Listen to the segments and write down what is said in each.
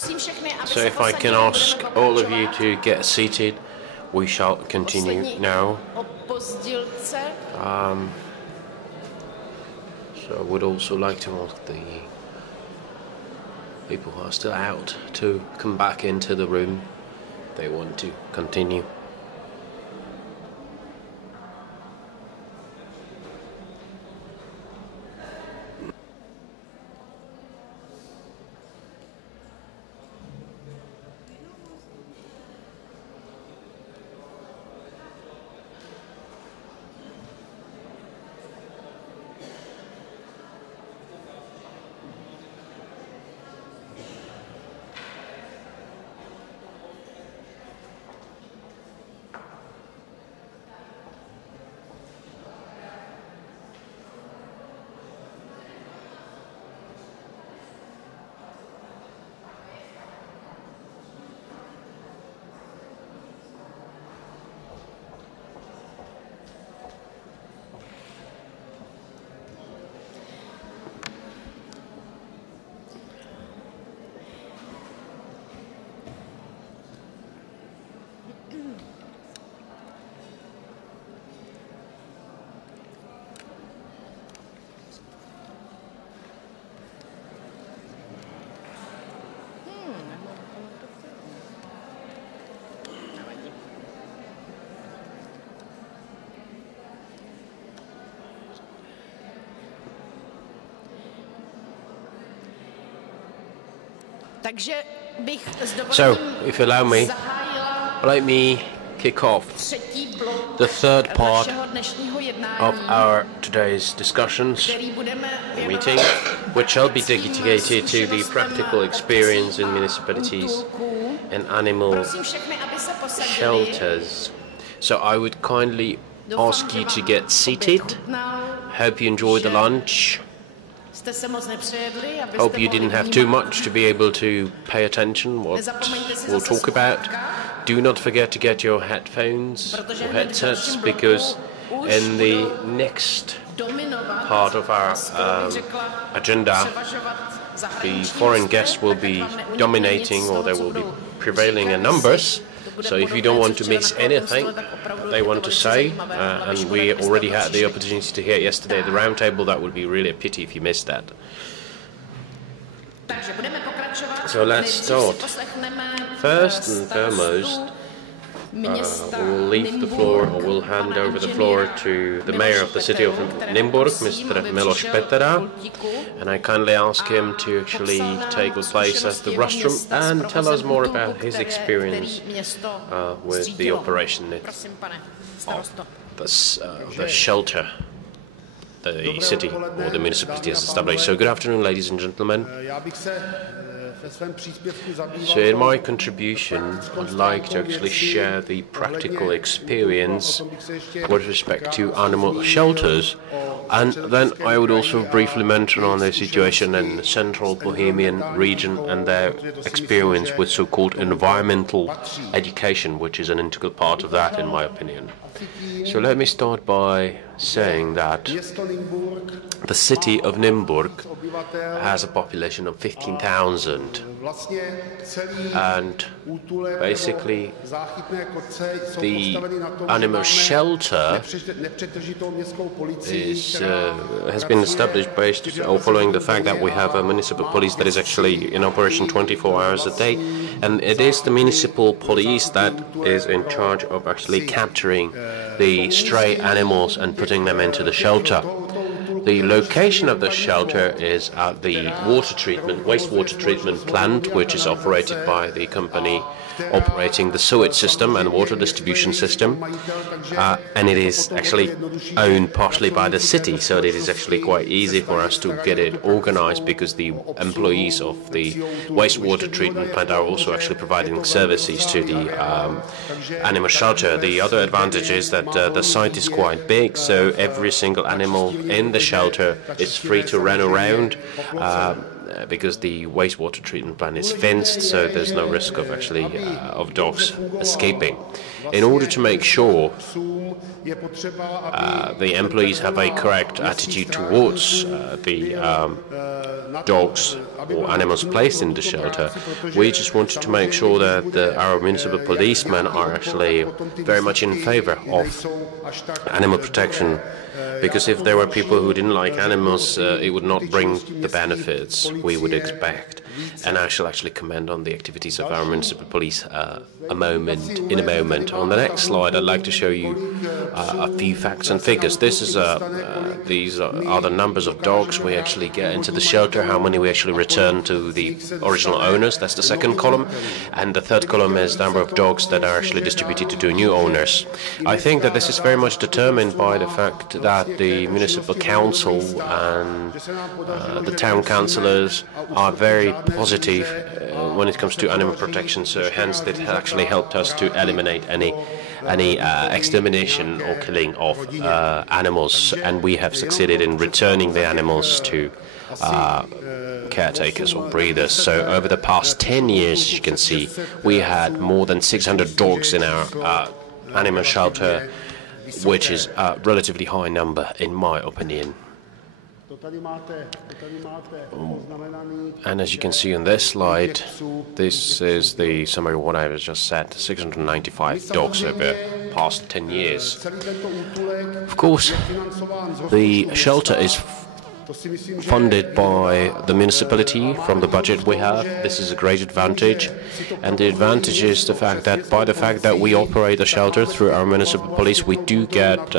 So if I can ask all of you to get seated, we shall continue now. So I would also like to ask the people who are still out to come back into the room if they want to continue. So, if you allow me, let me kick off the third part of our today's discussions meeting, which shall be dedicated to the practical experience in municipalities and animal shelters. So I would kindly ask you to get seated. Hope you enjoyed the lunch. Hope you didn't have too much to be able to pay attention what we'll talk about. Do not forget to get your headphones or headsets, because in the next part of our agenda, the foreign guests will be dominating, or they will be prevailing in numbers. So if you don't want to miss anything they want to say, and we already had the opportunity to hear it yesterday at the round table, that would be really a pity if you missed that. So let's start. First and foremost, we'll leave the floor, or we'll hand over the floor to the mayor of the city of Nymburk, Mr. Miloš Petera, and I kindly ask him to actually take the place at the rostrum and tell us more about his experience with the operation of the shelter the city or the municipality has established. So good afternoon, ladies and gentlemen. So in my contribution, I'd like to actually share the practical experience with respect to animal shelters, and then I would also briefly mention on the situation in the central Bohemian region and their experience with so-called environmental education, which is an integral part of that, in my opinion. So let me start by saying that the city of Nymburk has a population of 15,000, and basically the animal shelter has been established based following the fact that we have a municipal police that is actually in operation 24 hours a day, and it is the municipal police that is in charge of actually capturing the stray animals and putting them into the shelter. The location of the shelter is at the wastewater treatment plant, which is operated by the company operating the sewage system and water distribution system, and it is actually owned partially by the city, so it is actually quite easy for us to get it organized, because the employees of the wastewater treatment plant are also actually providing services to the animal shelter. The other advantage is that the site is quite big, so every single animal in the shelter is free to run around, because the wastewater treatment plant is fenced, so there's no risk of actually of dogs escaping. In order to make sure the employees have a correct attitude towards the dogs or animals placed in the shelter, we just wanted to make sure that our municipal policemen are actually very much in favor of animal protection. Because if there were people who didn't like animals, it would not bring the benefits we would expect. And I shall actually comment on the activities of our municipal police in a moment. On the next slide, I'd like to show you a few facts and figures. These are the numbers of dogs we actually get into the shelter, how many we actually return to the original owners. That's the second column. And the third column is the number of dogs that are actually distributed to new owners. I think that this is very much determined by the fact that the municipal council and the town councillors are very positive when it comes to animal protection, so hence it actually helped us to eliminate any extermination or killing of animals, and we have succeeded in returning the animals to caretakers or breeders. So over the past 10 years, as you can see, we had more than 600 dogs in our animal shelter, which is a relatively high number in my opinion. And as you can see on this slide, this is the summary of what I just said, 695 dogs over the past 10 years. Of course, the shelter is funded by the municipality from the budget we have. This is a great advantage, and the advantage is the fact that we operate the shelter through our municipal police, we do get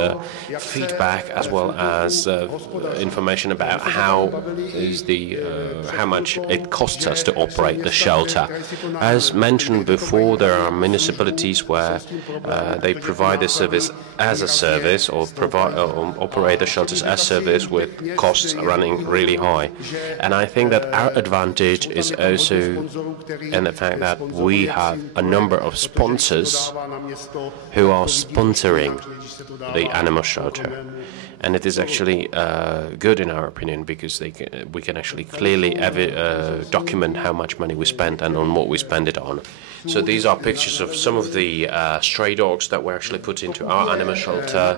feedback as well as information about how much it costs us to operate the shelter. As mentioned before, there are municipalities where they provide this service as a service or operate the shelters as service with costs running really high. And I think that our advantage is also in the fact that we have a number of sponsors who are sponsoring the animal shelter. And it is actually good in our opinion, because we can actually clearly document how much money we spend and on what we spend it on. So these are pictures of some of the stray dogs that were actually put into our animal shelter.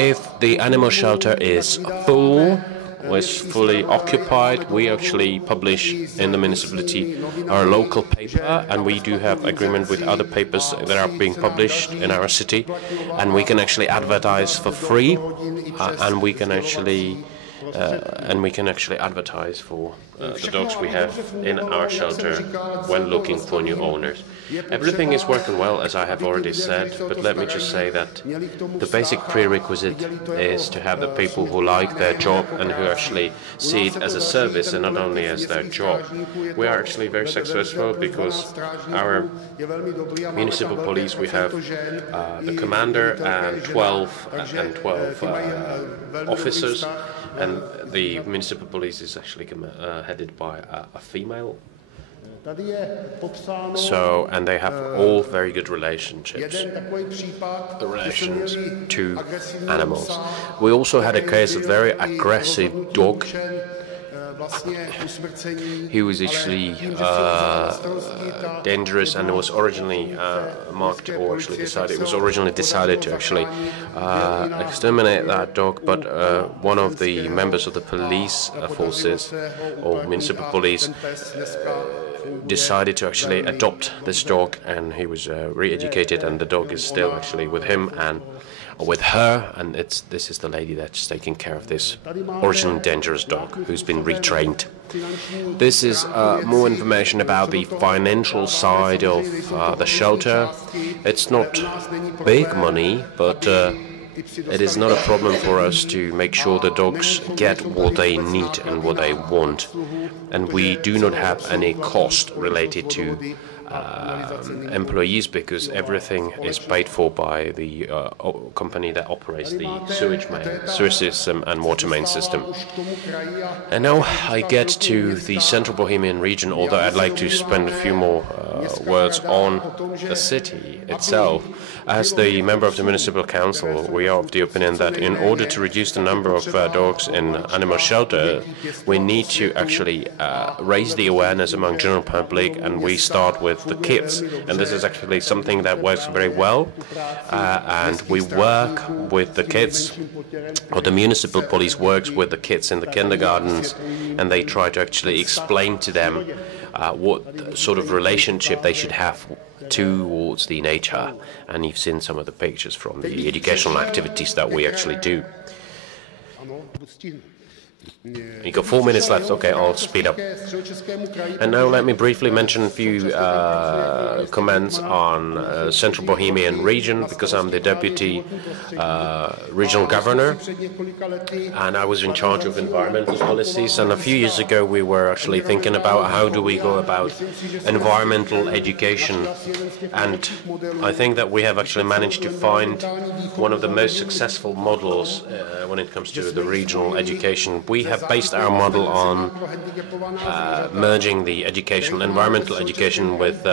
If the animal shelter is full, was fully occupied, we actually publish in the municipality our local paper, and we do have agreement with other papers that are being published in our city, and we can actually advertise for free, and we can actually advertise for the dogs we have in our shelter when looking for new owners. Everything is working well, as I have already said, but let me just say that the basic prerequisite is to have the people who like their job and who actually see it as a service and not only as their job. We are actually very successful because our municipal police, we have the commander and 12 officers, and the municipal police is actually headed by a female. So, and they have all very good relationships, the relations to animals. We also had a case of very aggressive dog. He was actually dangerous, and it was originally marked, or actually decided, it was originally decided to actually exterminate that dog, but one of the members of the police forces, or municipal police, decided to actually adopt this dog, and he was re-educated, and the dog is still actually with him and with her, and this is the lady that's taking care of this originally dangerous dog who's been retrained. This is more information about the financial side of the shelter. It's not big money, but it is not a problem for us to make sure the dogs get what they need and what they want. And we do not have any cost related to employees, because everything is paid for by the company that operates the sewage system and water main system. And now I get to the Central Bohemian region, although I'd like to spend a few more words on the city itself. As the member of the municipal council, we are of the opinion that in order to reduce the number of dogs in animal shelter, we need to actually raise the awareness among general public, and we start with the kids. And this is actually something that works very well. And we work with the kids, or the municipal police works with the kids in the kindergartens, and they try to actually explain to them what sort of relationship they should have towards the nature. And you've seen some of the pictures from the educational activities that we actually do. You got 4 minutes left. Okay, I'll speed up. And now let me briefly mention a few comments on Central Bohemian region, because I'm the deputy regional governor, and I was in charge of environmental policies. And a few years ago, we were actually thinking about how do we go about environmental education. And I think that we have actually managed to find one of the most successful models when it comes to the regional education. We have based our model on merging the environmental education with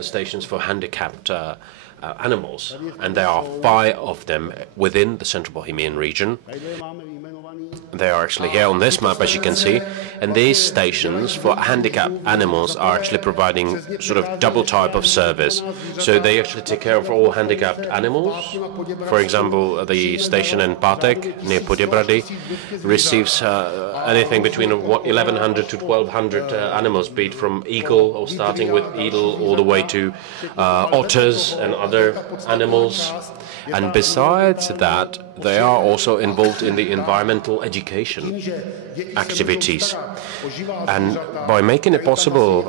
stations for handicapped animals, and there are 5 of them within the Central Bohemian region. They are actually here on this map, as you can see, and these stations for handicapped animals are actually providing sort of double type of service. So they actually take care of all handicapped animals. For example, the station in Pátek near Poděbrady receives anything between 1,100 to 1,200 animals, be it from eagle, or starting with eagle, all the way to otters and other animals. And besides that, they are also involved in the environmental education activities. And by making it possible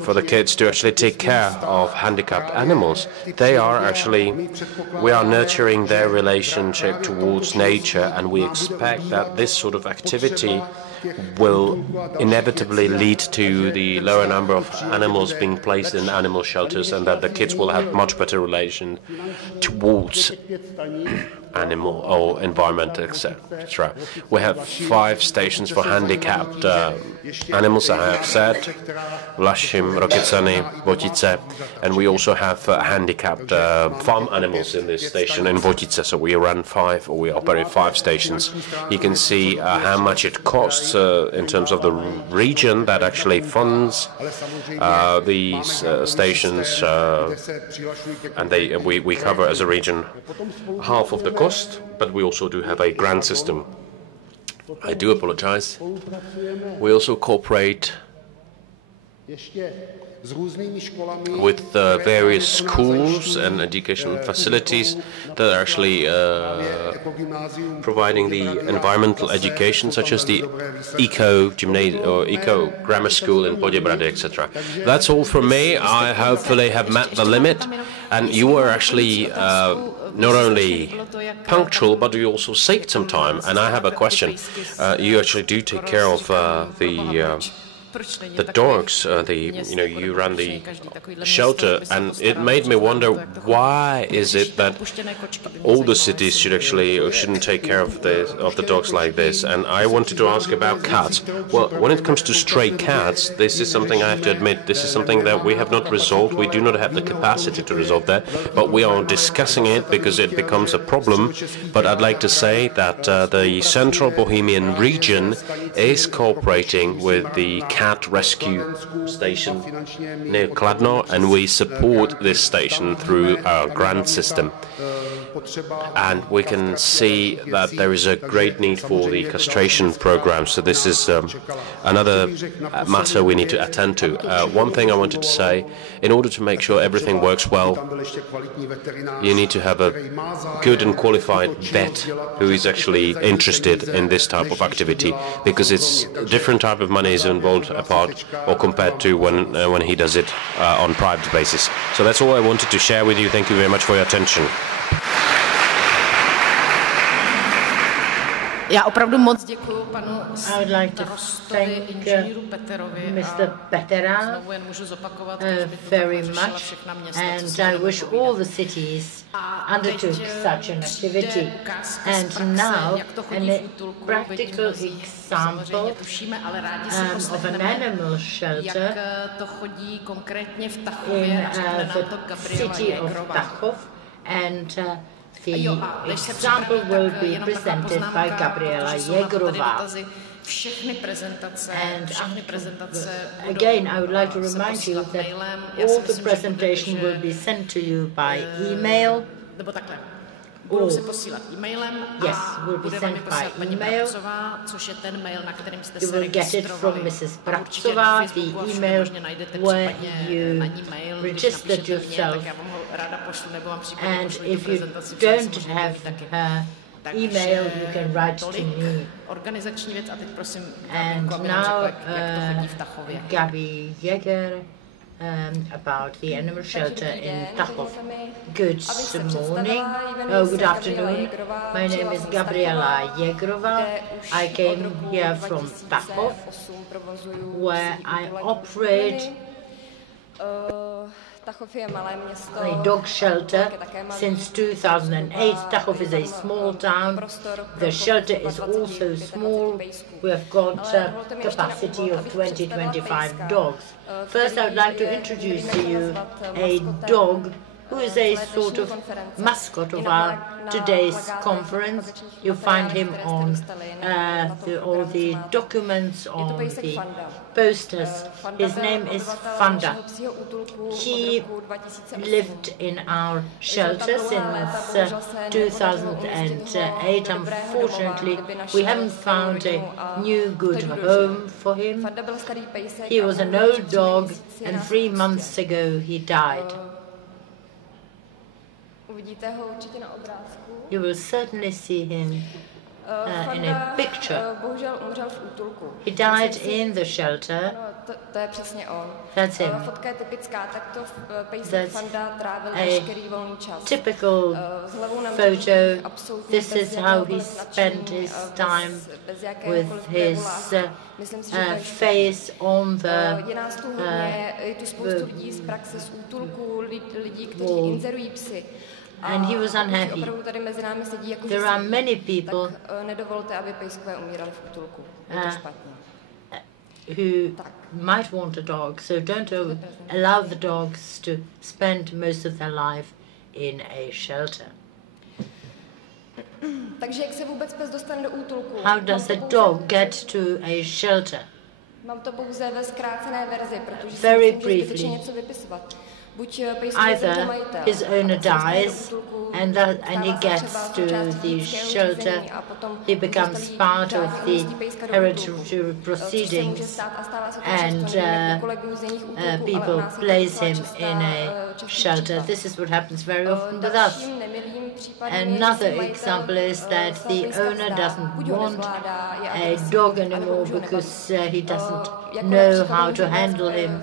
for the kids to actually take care of handicapped animals, we are nurturing their relationship towards nature, and we expect that this sort of activity will inevitably lead to the lower number of animals being placed in animal shelters, and that the kids will have much better relation towards animal or environment, etc. We have 5 stations for handicapped animals, I have said, Vlašim, Rokycany, Votice, and we also have handicapped farm animals in this station in Votice. So we operate 5 stations. You can see how much it costs in terms of the region that actually funds these stations, and we cover as a region half of the cost, but we also do have a grant system. I do apologize. We also cooperate with various schools and educational facilities that are actually providing the environmental education, such as the Eco Grammar School in Poděbrady, etc. That's all from me. I hopefully have met the limit, and you were actually not only punctual, but you also saved some time. And I have a question. You actually do take care of the dogs, you run the shelter, and it made me wonder, why is it that all the cities shouldn't take care of the dogs like this? And I wanted to ask about cats. Well, when it comes to stray cats, this is something I have to admit, this is something that we have not resolved. We do not have the capacity to resolve that, but we are discussing it because it becomes a problem. But I'd like to say that the Central Bohemian region is cooperating with the cat rescue station near Kladno, and we support this station through our grant system. And we can see that there is a great need for the castration program, so this is another matter we need to attend to. One thing I wanted to say, in order to make sure everything works well, you need to have a good and qualified vet who is actually interested in this type of activity, because it's a different type of money is involved apart or compared to when he does it on private basis. So that's all I wanted to share with you. Thank you very much for your attention. Já opravdu moc děkuji panu starostovi inženýru Peterovi Mr. Petera znovu jen můžu zopakovat, very much, and I wish all the cities undertook such an activity. And now a practical example of an animal shelter in the city of Tachov, and the example will be presented by Gabriela Jegrova. And again, I would like to remind you that all the presentation will be sent to you by email. Budou se posílat e-mailem a budeme vyposílat paní Brabcová, což je ten mail, na kterým jste se registrovali. A určitě na Facebooku a všude možně najdete případně na ní mail, když napíšete mě, tak já vám ho ráda pošlu, nebo vám případně pošlu tu prezentaci, protože samozřejmě taky. Email, you can write to me. Organizační věc a teď prosím and Gabi, now jak to chodí v Tachově. Gabi Jäger about the animal shelter in Tachov. Good morning, good afternoon. My name is Gabriela Jegrova. I came here from Tachov, where I operate a dog shelter since 2008. Tachov is a small town. The shelter is also small. We have got a capacity of 20-25 dogs. First, I would like to introduce to you a dog who is a sort of mascot of our today's conference. You find him on all the documents, on the posters. His name is Fanda. He lived in our shelter since 2008. Unfortunately, we haven't found a new good home for him. He was an old dog, and 3 months ago he died. You will certainly see him in a picture. He died in the shelter. That's him. That's a typical photo. This is how he spent his time, with his face on the wall. And he was unhappy. There are many people who might want a dog, so don't allow the dogs to spend most of their life in a shelter. How does a dog get to a shelter? Very briefly. Either his owner dies and he gets to the shelter, he becomes part of the hereditary proceedings, and people place him in a shelter. This is what happens very often with us. Another example is that the owner doesn't want a dog anymore because he doesn't know how to handle him.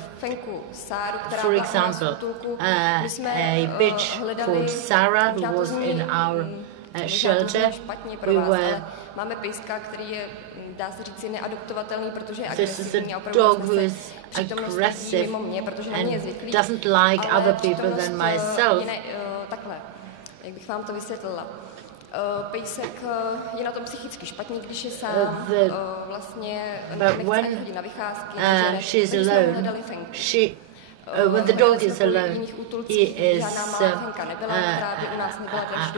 For example, a bitch called Sarah, who was in our shelter, this is a dog who is aggressive and doesn't like other people than myself. Pejsek je na tom psychicky špatně, když je sám, vlastně nechce na vycházky, she's alone. When the dog is alone, he is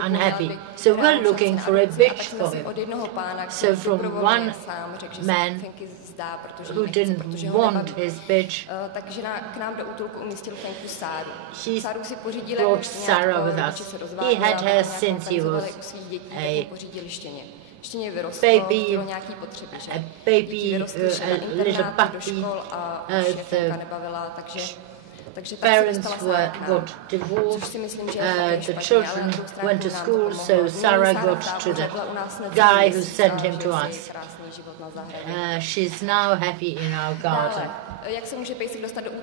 unhappy. So we're looking for a bitch for him. So from one man who didn't want his bitch, he brought Sarah with us. He had her since he was a baby, a little puppy. The parents got divorced, the children went to school, so Sarah got to the guy who sent him to us. She's now happy in our garden.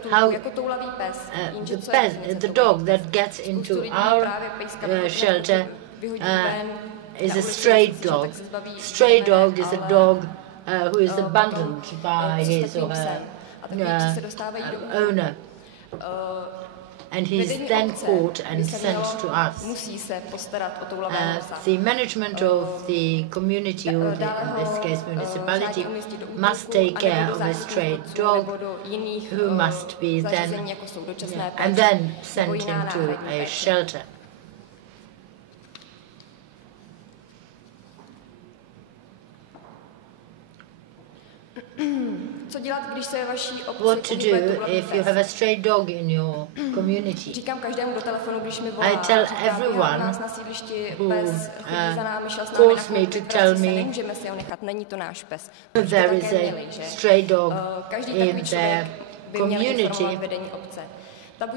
How the dog that gets into our shelter is a stray dog. Stray dog is a dog who is abandoned by his or her owner. And he's then caught and sent to us. The management of the community, or in this case municipality, must take care of a stray dog who must be then, and then sent him to a shelter. What to do if you have a stray dog in your community? I tell everyone who calls me to tell me there is a stray dog in their community. The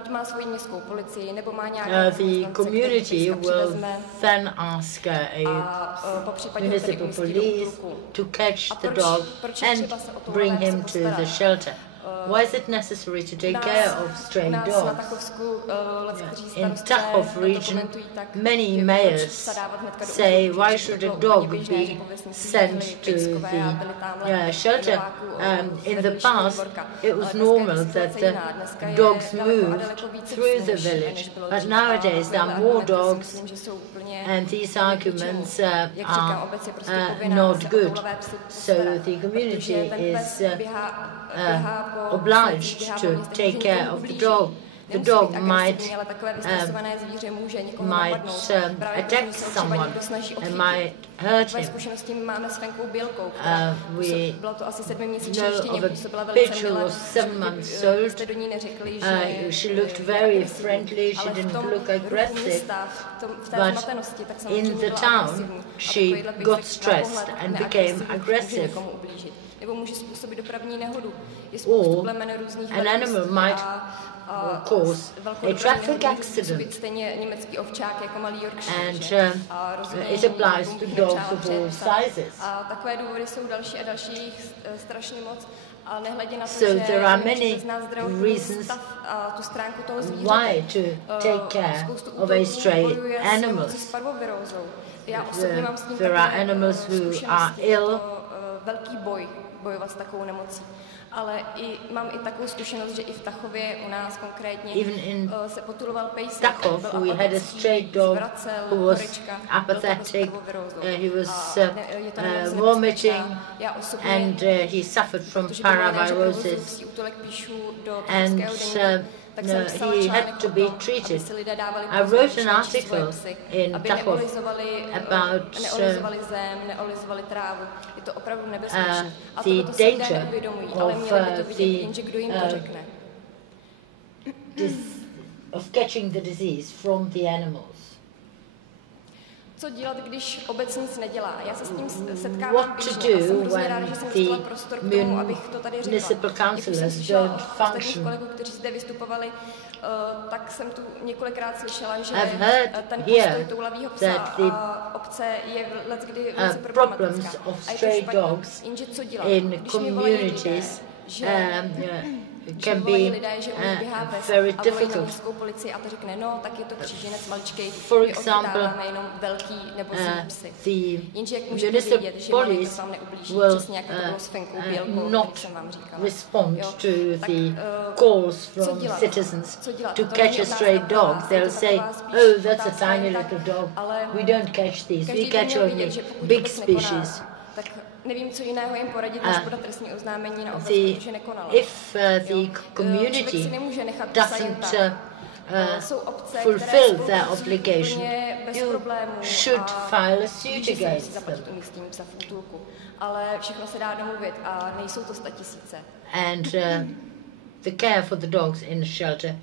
community will then ask a municipal police to catch the dog and bring him to the shelter. Why is it necessary to take care of stray dogs? In Tachov region, many mayors say, why should a dog be sent to the shelter? In the past, it was normal that the dogs moved through the village, but nowadays there are more dogs, and these arguments are not good. So the community is obliged to take care of the dog. The dog might attack someone and might hurt him. We know of a bitch who was 7 months old. She looked very friendly, she didn't look aggressive, but in the town she got stressed and became aggressive. Or an animal might cause a traffic accident, and it applies to dogs of all sizes. So there are many reasons why to take care of a stray animals. There are animals who are ill. Bojovat s takovou nemocí. Ale mám i takovou zkušenost, že i v Tachově u nás konkrétně se potuloval pejsek. Tachov, we had a stray dog who was apathetic, he was vomiting, and he suffered from paravirosis, and he had to be treated. I wrote an article in Tachov about the danger of catching the disease from the animals. Co dělat, když obec nic nedělá? Já se s tím setkávám What to do when the municipal councillors don't function? Kteří zde vystupovali, tak jsem tu několikrát slyšela, že ten postoj toulavého psa a obce je leckdy velice problems of stray dogs in communities can be very difficult. For example, the municipal police will not respond to the calls from citizens to catch a stray dog. They'll say, oh, that's a tiny little dog. We don't catch these. We catch only big species. Nevím, co jiného jim poradit, než podat trestní oznámení na obec, protože nekonala. If the community doesn't fulfill their obligation, you should file a suit against them. Ale všechno se dá domluvit a nejsou to statisíce. And the care for the dogs in the shelter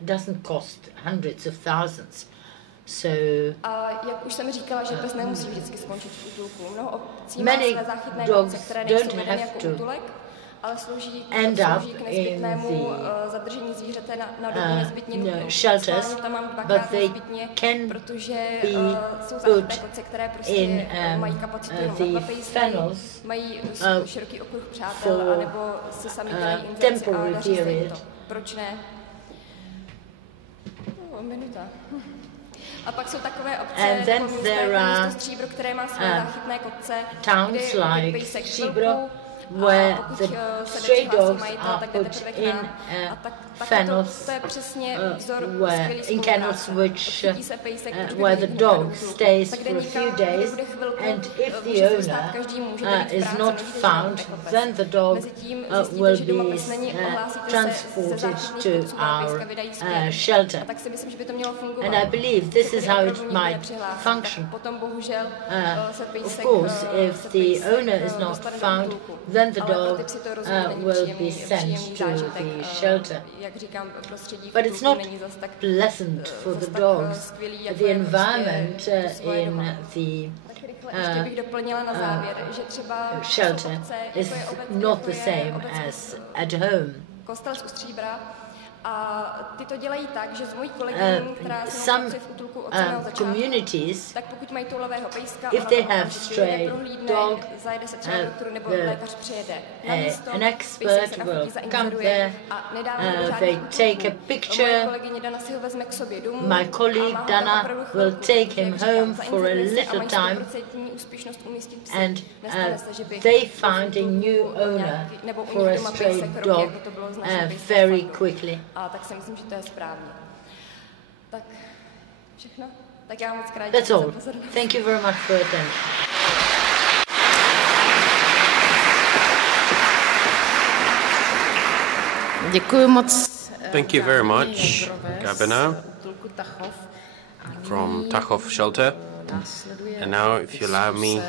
doesn't cost hundreds of thousands. So, jak už jsem říkala, že pes nemusí vždycky skončit v útulku. Mnoho obcí má své záchytné dogs které nejsou vedeny jako útulek, ale slouží k nezbytnému zadržení zvířete na dobu nezbytně nutnou. Shelters, but they can be put in the fennels for temporary period. Proč ne? Minuta. And then there are towns like Stříbro, where the stray dogs are put in kennels, where the dog stays for a few days, and if the owner is not found, then the dog will be transported to our shelter. And I believe this is how it might function. Of course, if the owner is not found, then the dog will be sent to the shelter. But it's not pleasant for the dogs. The environment in the shelter is not the same as at home. Some communities, if they have stray dog, an expert will come there, they take a picture, my colleague Dana will take him home for a little time, and they find a new owner for a stray dog very quickly. That's all. Thank you very much for your attention. Thank you very much, Gabina, from Tachov shelter. And now, if you allow me,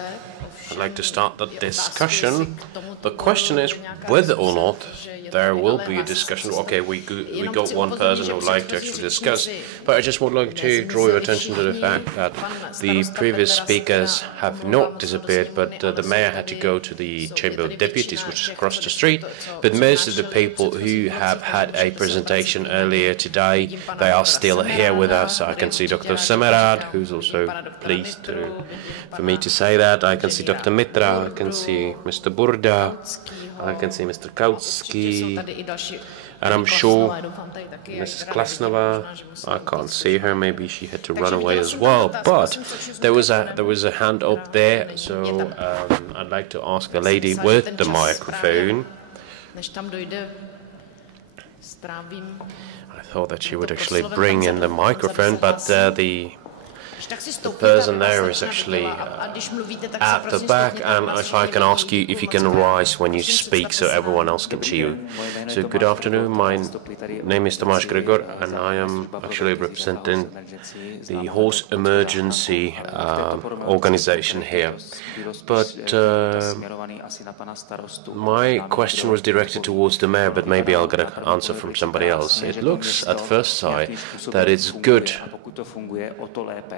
I'd like to start the discussion. The question is whether or not there will be a discussion. Okay, we got one person who would like to actually discuss, but I just would like to draw your attention to the fact that the previous speakers have not disappeared, but the mayor had to go to the Chamber of Deputies, which is across the street. But most of the people who have had a presentation earlier today, they are still here with us. I can see Dr. Semerad, who's also pleased for me to say that. I can see Dr. Mitra, I can see Mr. Burda, I can see Mr. Kautsky, and I'm sure Mrs. Klasnova, I can't see her, maybe she had to run away as well, but there was a hand up there, so I'd like to ask the lady with the microphone. I thought that she would actually bring in the microphone, but the person there is actually at the back, and if I can ask you if you can rise when you speak so everyone else can hear you. So good afternoon, my name is Tomáš Gregor and I am actually representing the horse emergency organization here. But my question was directed towards the mayor, but maybe I'll get an answer from somebody else. It looks at first sight that it's good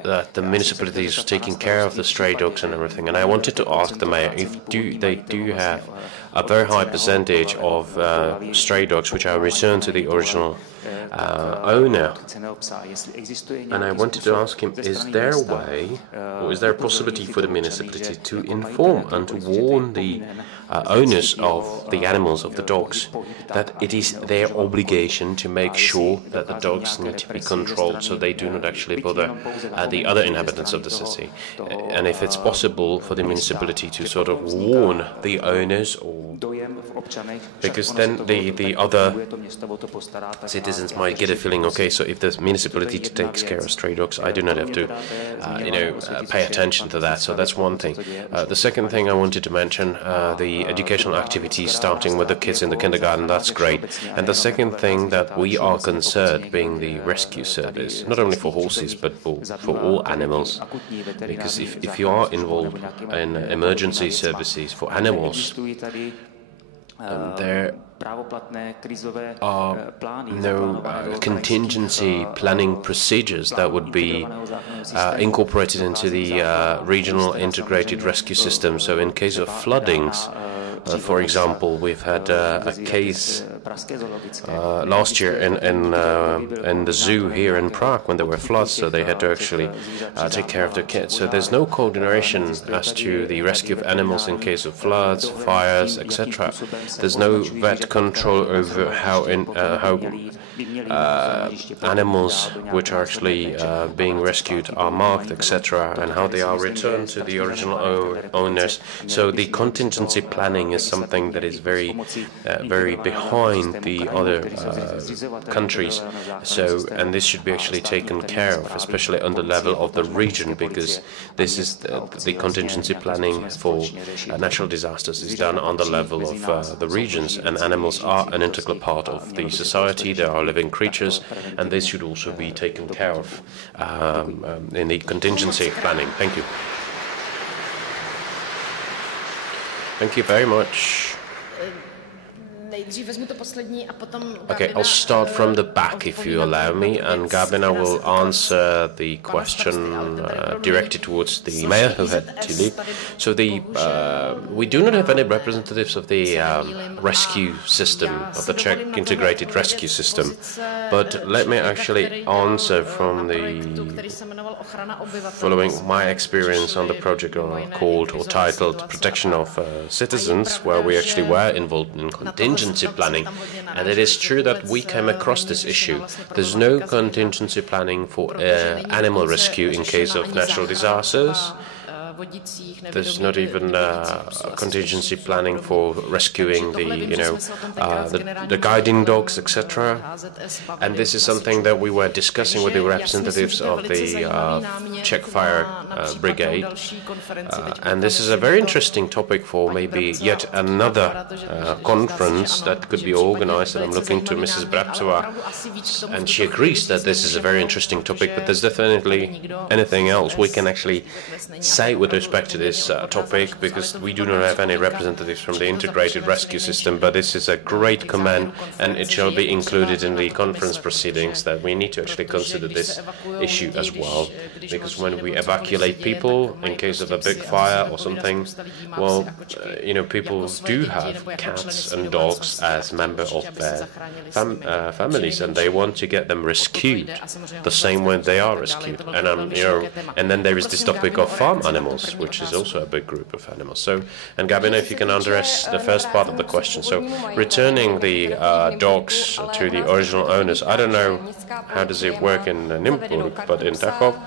that the municipality is taking care of the stray dogs and everything, and I wanted to ask the mayor if they do have a very high percentage of stray dogs which are returned to the original owner. And I wanted to ask him, is there a way, or is there a possibility for the municipality to inform and to warn the owners of the animals, of the dogs, that it is their obligation to make sure that the dogs need to be controlled so they do not actually bother the other inhabitants of the city? And if it's possible for the municipality to sort of warn the owners, or because then the other citizens might get a feeling, okay, so if the municipality takes care of stray dogs, I do not have to, pay attention to that. So that's one thing. The second thing I wanted to mention, the educational activities starting with the kids in the kindergarten, that's great. And the second thing that we are concerned, being the rescue service, not only for horses, but for all animals. Because if you are involved in emergency services for animals, there are no contingency planning procedures that would be incorporated into the regional integrated rescue system. So in case of floodings, for example, we've had a case last year in the zoo here in Prague when there were floods, so they had to actually take care of their kids. So there's no coordination as to the rescue of animals in case of floods, fires, etc. There's no vet control over how animals which are actually being rescued are marked, etc., and how they are returned to the original owners. So the contingency planning is something that is very behind the other countries. So, and this should be actually taken care of, especially on the level of the region, because this is the contingency planning for natural disasters is done on the level of the regions, and animals are an integral part of the society. They are living creatures, and this should also be taken care of in the contingency planning. Thank you. Thank you very much. Okay, I'll start from the back if you allow me, and Gabina will answer the question directed towards the mayor who had to leave. So we do not have any representatives of the rescue system, of the Czech integrated rescue system, but let me actually answer from following my experience on the project called or titled Protection of Citizens, where we actually were involved in contingency planning, and it is true that we came across this issue. There's no contingency planning for animal rescue in case of natural disasters. There's not even contingency planning for rescuing the guiding dogs, etc. And this is something that we were discussing with the representatives of the Czech Fire Brigade. And this is a very interesting topic for maybe yet another conference that could be organized. And I'm looking to Mrs. Brabcová, and she agrees that this is a very interesting topic, but there's definitely anything else we can actually say with respect to this topic, because we do not have any representatives from the integrated rescue system, but this is a great comment, and it shall be included in the conference proceedings that we need to actually consider this issue as well, because when we evacuate people in case of a big fire or something, well, people do have cats and dogs as members of their families, and they want to get them rescued the same way they are rescued. And then there is this topic of farm animals, which is also a big group of animals. So, and Gabina, if you can address the first part of the question. So, returning the dogs to the original owners, I don't know how does it work in Nymburk, but in Tachov,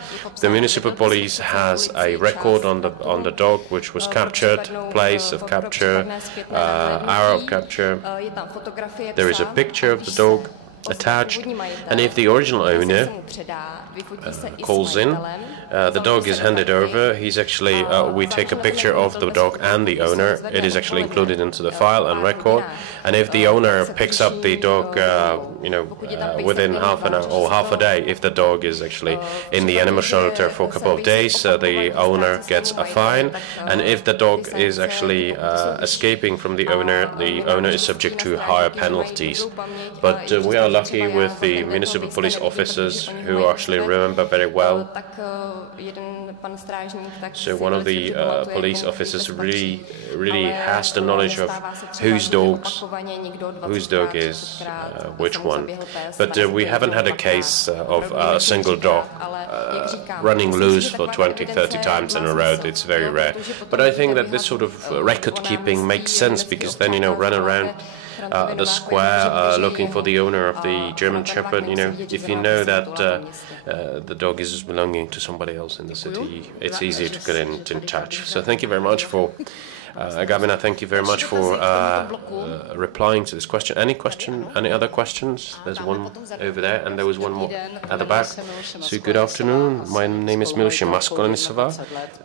the municipal police has a record on the dog which was captured, place of capture, hour of capture. There is a picture of the dog attached, and if the original owner calls in, the dog is handed over. He's actually, we take a picture of the dog and the owner. It is actually included into the file and record. And if the owner picks up the dog, within half an hour or half a day, if the dog is actually in the animal shelter for a couple of days, the owner gets a fine. And if the dog is actually escaping from the owner is subject to higher penalties. But we are lucky with the municipal police officers who actually remember very well. So one of the police officers really has the knowledge of whose dog is which one. But we haven't had a case of a single dog running loose for 20-30 times in a row. It's very rare. But I think that this sort of record keeping makes sense, because then run around the square looking for the owner of the German Shepherd. If you know that the dog is belonging to somebody else in the city, it's easier to get in touch. So thank you very much for Gabina, thank you very much for replying to this question. Any other questions? There's one over there, and there was one more at the back. So good afternoon. My name is Milša Maskolenisová,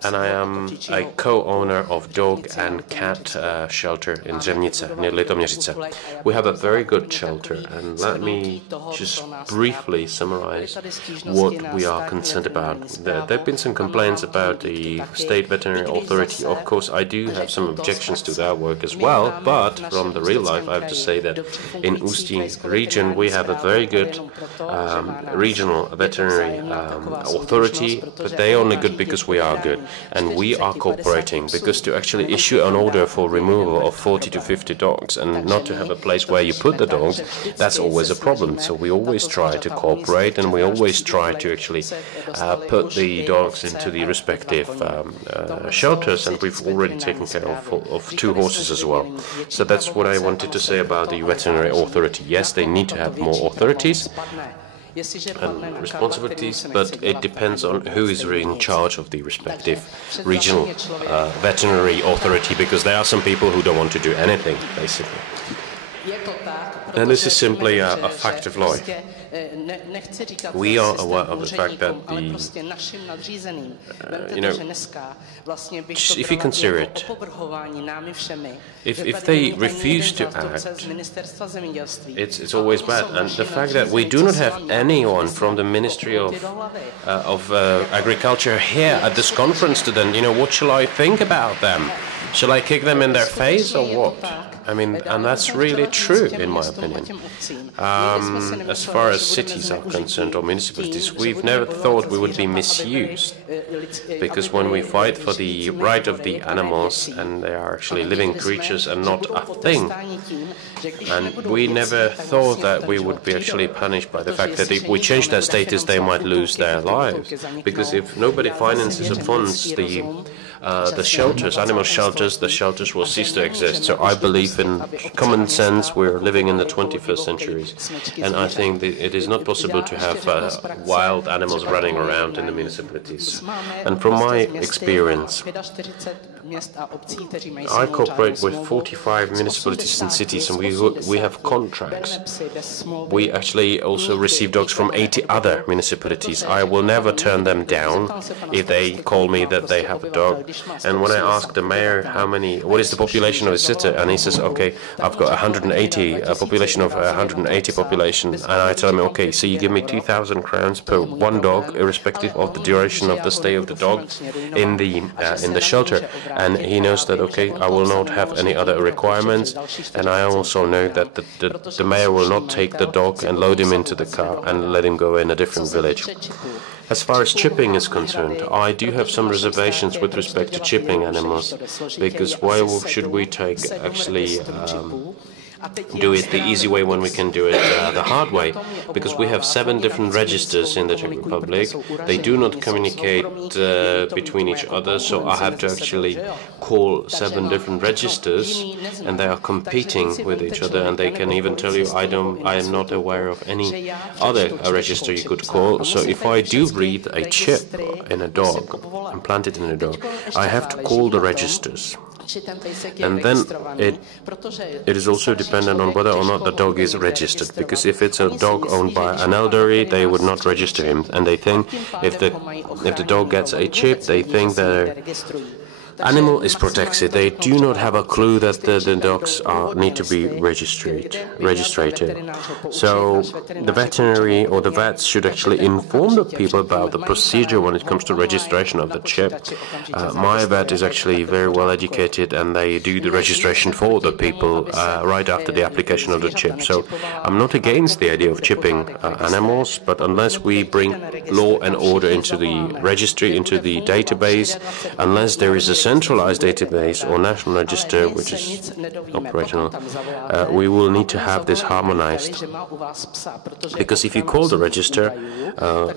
and I am a co-owner of dog and cat shelter in Dřevnice, near Litoměřice. We have a very good shelter, and let me just briefly summarize what we are concerned about. There have been some complaints about the state veterinary authority. Of course, I do have some some objections to their work as well, but from the real life, I have to say that in Ústí region, we have a very good regional veterinary authority, but they are only good because we are good, and we are cooperating, because to actually issue an order for removal of 40 to 50 dogs and not to have a place where you put the dogs, that's always a problem. So we always try to cooperate, and we always try to actually put the dogs into the respective shelters, and we've already taken care of 2 horses as well. So that's what I wanted to say about the veterinary authority. Yes, they need to have more authorities and responsibilities, but it depends on who is in charge of the respective regional veterinary authority, because there are some people who don't want to do anything, basically. And this is simply a fact of life. We are aware of the fact that if you consider it, if they refuse to act, it's always bad. And the fact that we do not have anyone from the Ministry of Agriculture here at this conference to then, what shall I think about them? Shall I kick them in their face or what? I mean, and that's really true, in my opinion. As far as cities are concerned, or municipalities, we've never thought we would be misused. Because when we fight for the right of the animals, and they are actually living creatures and not a thing, and we never thought that we would be actually punished by the fact that if we change their status, they might lose their lives. Because if nobody finances and funds the shelters, animal shelters, the shelters will cease to exist. So I believe in common sense. We're living in the 21st century, and I think that it is not possible to have wild animals running around in the municipalities. And from my experience, I cooperate with 45 municipalities and cities, and we have contracts. We actually also receive dogs from 80 other municipalities. I will never turn them down if they call me that they have a dog. And when I ask the mayor what is the population of a city, and he says, okay, I've got 180, a population of 180 population, and I tell him, okay, so you give me 2,000 crowns per one dog, irrespective of the duration of the stay of the dog in the shelter. And he knows that, okay, I will not have any other requirements, and I also know that the mayor will not take the dog and load him into the car and let him go in a different village. As far as chipping is concerned, I do have some reservations with respect to chipping animals, because why should we take actually do it the easy way when we can do it the hard way? Because we have 7 different registers in the Czech Republic. They do not communicate between each other, so I have to actually call 7 different registers, and they are competing with each other, and they can even tell you I am not aware of any other register you could call. So if I do read a chip in a dog, implanted in a dog, I have to call the registers. And then it is also dependent on whether or not the dog is registered, because if it's a dog owned by an elderly, they would not register him, and they think if the dog gets a chip, they think the animal is protected. They do not have a clue that the dogs need to be registered. So the veterinary or the vets should actually inform the people about the procedure when it comes to registration of the chip. My vet is actually very well educated, and they do the registration for the people right after the application of the chip. So I'm not against the idea of chipping animals, but unless we bring law and order into the registry, into the database, unless there is a centralized database or national register which is operational, we will need to have this harmonized. Because if you call the register,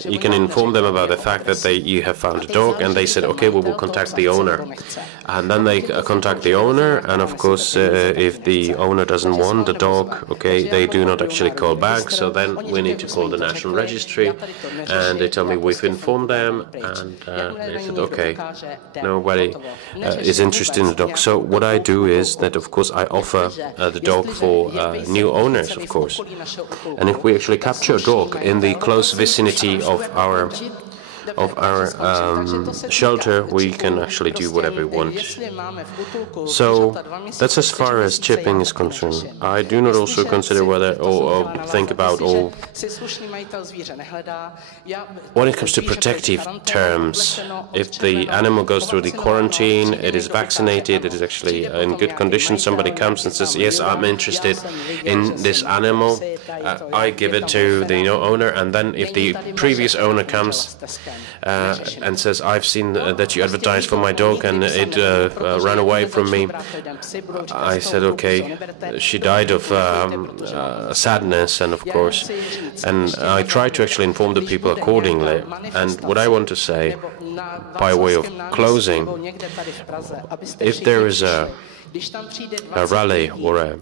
you can inform them about the fact that you have found a dog, and they said, okay, we will contact the owner. And then they contact the owner, and of course, if the owner doesn't want the dog, okay, they do not actually call back, so then we need to call the national registry, and they tell me we've informed them, and they said, okay, nobody is interested in the dog. So what I do is that, of course, I offer the dog for new owners, of course. And if we actually capture a dog in the close vicinity of our of our shelter, we can actually do whatever we want. So that's as far as chipping is concerned. I do not also consider whether or think about all when it comes to protective terms. If the animal goes through the quarantine, it is vaccinated, it is actually in good condition, somebody comes and says, yes, I'm interested in this animal, I give it to the owner, and then if the previous owner comes and says, I've seen that you advertised for my dog and it ran away from me, I said, okay, she died of sadness, and of course, and I try to actually inform the people accordingly. And what I want to say, by way of closing, if there is a rally or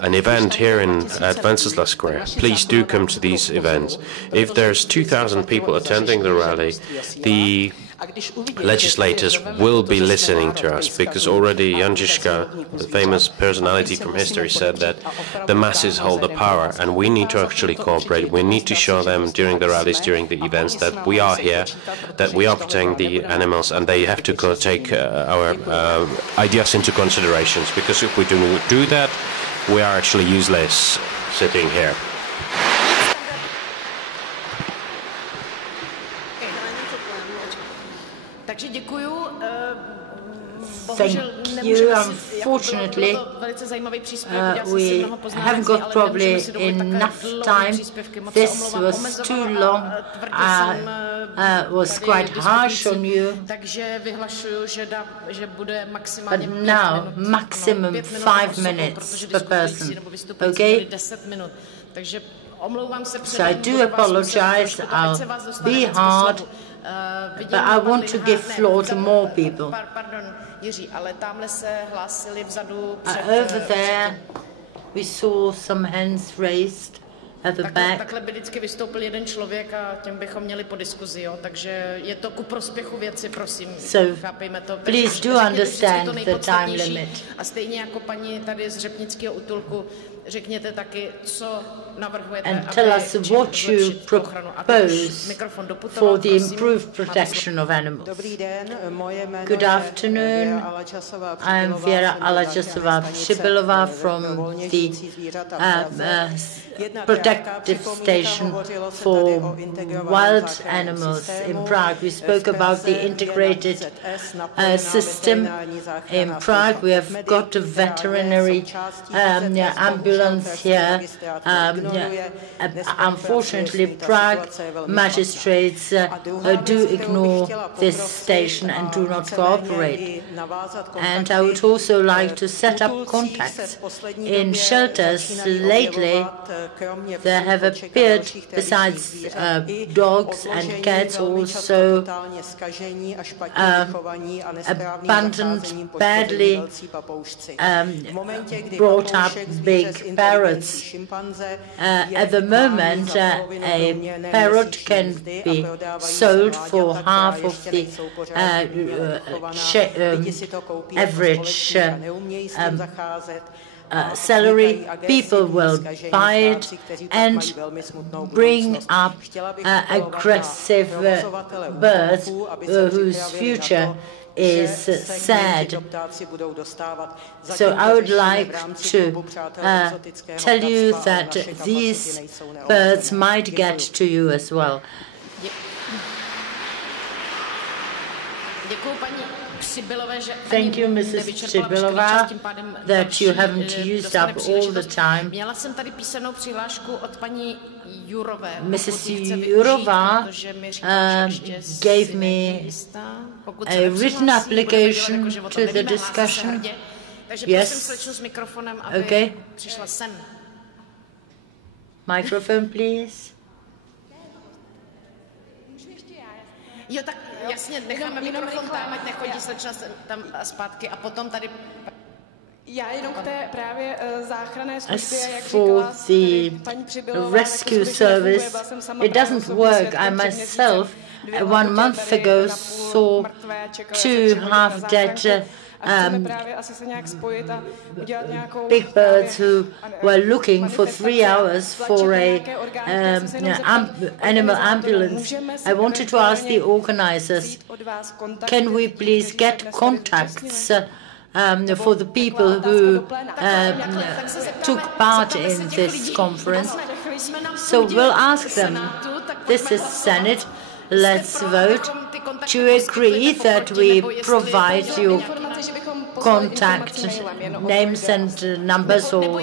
an event here at Wenceslas Square, please do come to these events. If there's 2,000 people attending the rally, the legislators will be listening to us, because already Jan Žižka, the famous personality from history, said that the masses hold the power, and we need to actually cooperate. We need to show them during the rallies, during the events, that we are here, that we are protecting the animals, and they have to take our ideas into considerations, because if we don't do that, we are actually useless sitting here. Thank you. Unfortunately, we haven't got probably enough time. This was too long. Was quite harsh on you. But now, maximum 5 minutes per person. Okay? So I do apologize. I'll be hard. But I want to give floor to more people. Over there, we saw some hands raised at the back. Takhle by vždycky vystoupil jeden člověk a těm bychom měli po diskuzi, jo? Takže je to ku prospěchu věci, prosím, chápejme to. Please do understand the time limit. A stejně jako paní tady z Řepnického útulku, řekněte taky, co navrhujete, and tell us what you propose for the improved protection of animals. Good afternoon. I'm Věra Alačasová-Přibylová from the protective station for wild animals in Prague. We spoke about the integrated system in Prague. We have got a veterinary ambulance here. Unfortunately, Prague magistrates do ignore this station and do not cooperate. And I would also like to set up contacts in shelters. Lately, there have appeared, besides dogs and cats, also abandoned, badly brought up big parrots. At the moment, a parrot can be sold for half of the average salary. People will buy it and bring up aggressive birds whose future is sad. So I would like to tell you that these birds might get to you as well. Thank you, Mrs. Přibylová, that you haven't used up all the time. Mrs. Jourová gave me a written application to the discussion. Yes. Okay. Microphone, please. Jo, tak jasně, necháme mikrofon tam, ať nechodí slečna tam a zpátky a potom tady... Já jenom k té právě záchranné službě, jak říkala paní Přibylová, rescue service, it doesn't work. I myself, 1 month ago, saw 2 half-dead big birds who were looking for 3 hours for a animal ambulance. I wanted to ask the organizers, can we please get contacts for the people who took part in this conference? So we'll ask them. This is Senate. Let's vote to agree that we provide you contact names and numbers or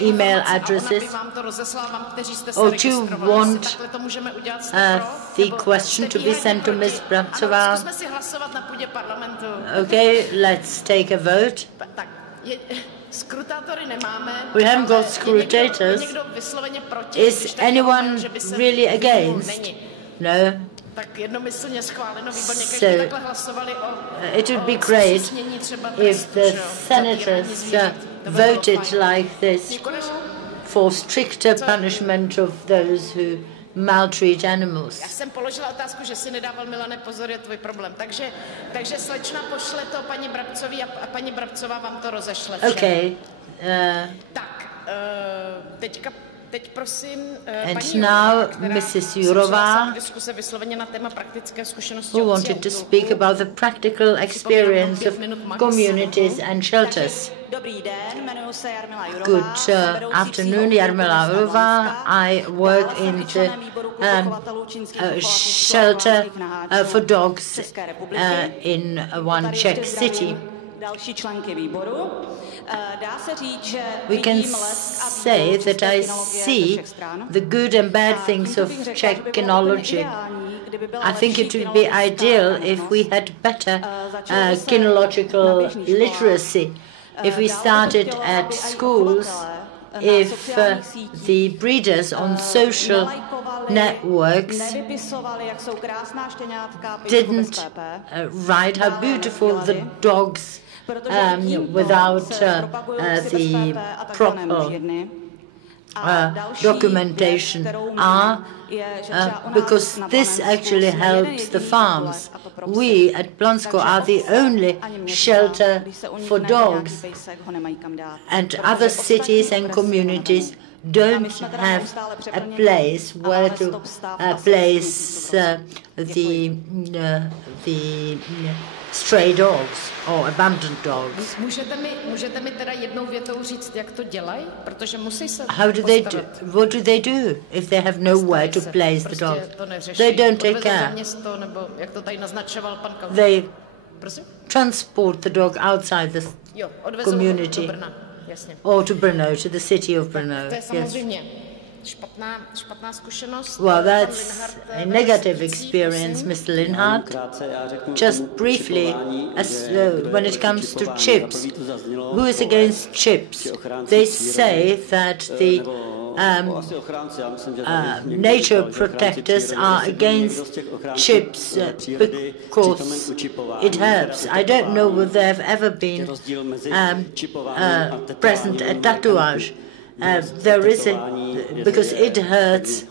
email addresses, or do you want the question to be sent to Ms. Brabcová? Okay, let's take a vote. We haven't got scrutators. Is anyone really against? No. So it would be great if the senators voted like this for stricter punishment of those who maltreat animals. Já jsem položila otázku, že si nedával, Milane, pozor, je tvůj problém. Takže slečna pošle to paní Brabcový a paní Brabcová vám to rozešle. Okay. Tak, teď prosím, and now Mrs. Jourová, who wanted to speak about the practical experience of communities and shelters. Good afternoon, Jarmila Jourová. I work in the shelter for dogs in one Czech city. We can say that I see the good and bad things of Czech kinology. I think it would be ideal if we had better kinological literacy, if we started at schools, if the breeders on social networks didn't write how beautiful the dogs without the proper documentation are, because this actually helps the farms. We at Plansko are the only shelter for dogs, and other cities and communities don't have a place where to place the stray dogs or abandoned dogs. Můžete mi teda jednou větou říct, jak to dělají? Protože musí se How do they do? What do they do if they have nowhere to place the dogs? They don't take care. They transport the dog outside the community or to Brno, to the city of Brno. Yes. Well, that's a negative experience, Mr. Linhart. Just briefly, when it comes to chips, who is against chips? They say that the nature protectors are against chips because it hurts. I don't know whether they have ever been present a tattooage. There is because it hurts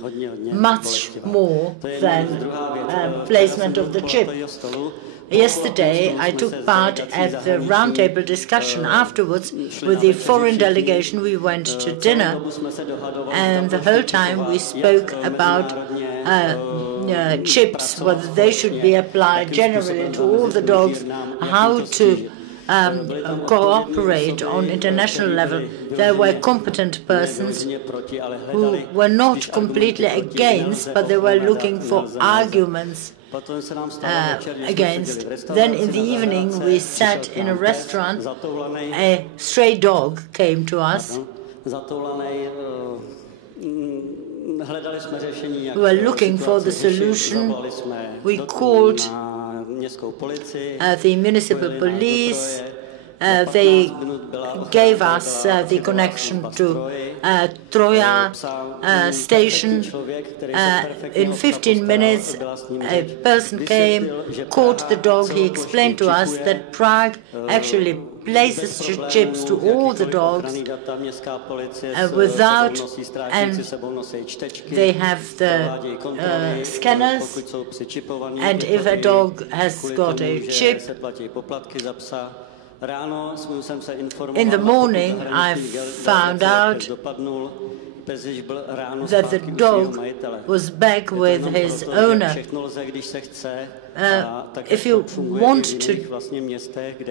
much more than placement of the chip. Yesterday, I took part at the roundtable discussion. Afterwards, with the foreign delegation, we went to dinner, and the whole time we spoke about chips, whether they should be applied generally to all the dogs, how to cooperate on international level. There were competent persons who were not completely against, but they were looking for arguments against. Then in the evening we sat in a restaurant. A stray dog came to us. We were looking for the solution. We called the municipal police. They gave us the connection to Troja station. In 15 minutes, a person came, caught the dog. He explained to us that Prague actually places chips to all the dogs without, and they have the scanners, and if a dog has got a chip, in the morning I found out that the dog was back with his owner. If you want to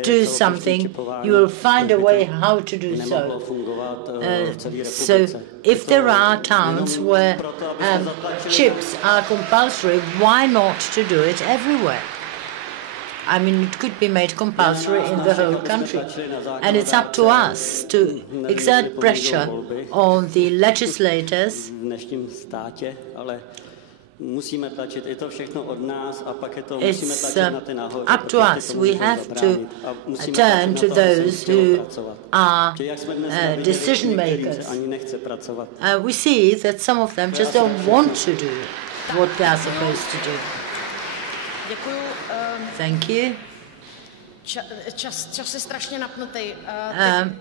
do something, you will find a way how to do so. So if there are towns where chips are compulsory, why not to do it everywhere? I mean, it could be made compulsory in the whole country. And it's up to us to exert pressure on the legislators. It's up to us. We have to turn to those who are decision makers. We see that some of them just don't want to do what they are supposed to do. Thank you. Čas je strašně napnutý.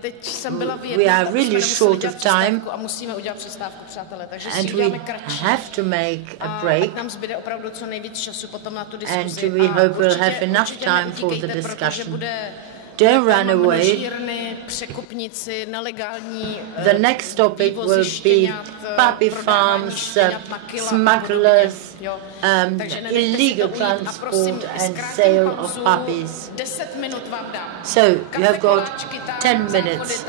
Teď jsem byla v jednom, we are really short of time, a musíme udělat přestávku, přátelé. Takže and si we uděláme kratší. have to make a break. Nám zbyde opravdu co nejvíc času potom na tu diskusi. And we hope we'll have enough time for the discussion. Don't run away. The next topic will be puppy farms, smugglers, illegal transport and sale of puppies. So you have got 10 minutes.